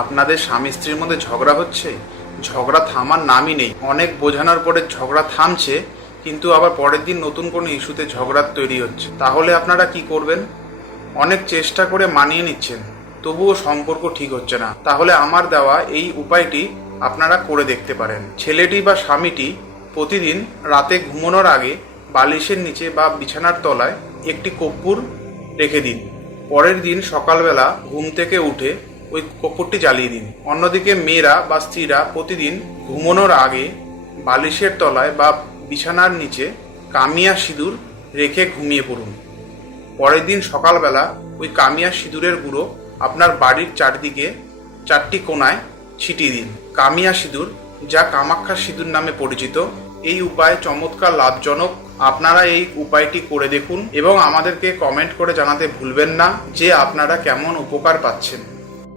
আপনাদের স্বামী স্ত্রীর মধ্যে ঝগড়া হচ্ছে, ঝগড়া থামার নামই নেই। অনেক বোঝানোর পরে ঝগড়া থামছে, কিন্তু আবার পরের দিন নতুন কোনো ইস্যুতে ঝগড়া তৈরি হচ্ছে। তাহলে আপনারা কি করবেন? অনেক চেষ্টা করে মানিয়ে নিচ্ছেন, তবুও সম্পর্ক ঠিক হচ্ছে না। তাহলে আমার দেওয়া এই উপায়টি আপনারা করে দেখতে পারেন। ছেলেটি বা স্বামীটি প্রতিদিন রাতে ঘুমানোর আগে বালিশের নিচে বা বিছানার তলায় একটি কর্পূর রেখে দিন। পরের দিন সকালবেলা ঘুম থেকে উঠে ওই কর্পূরটি জ্বালিয়ে দিন। অন্যদিকে মেয়েরা বা স্ত্রীরা প্রতিদিন ঘুমানোর আগে বালিশের তলায় বা বিছানার নিচে কামিয়া সিঁদুর রেখে ঘুমিয়ে পড়ুন। পরের দিন সকালবেলা ওই কামিয়া সিঁদুরের গুঁড়ো আপনার বাড়ির চারদিকে 4টি কোণায় ছিটিয়ে দিন। কামিয়া সিঁদুর, যা কামাখ্যা সিঁদুর নামে পরিচিত। এই উপায় চমৎকার লাভজনক। আপনারা এই উপায়টি করে দেখুন এবং আমাদেরকে কমেন্ট করে জানাতে ভুলবেন না যে আপনারা কেমন উপকার পাচ্ছেন।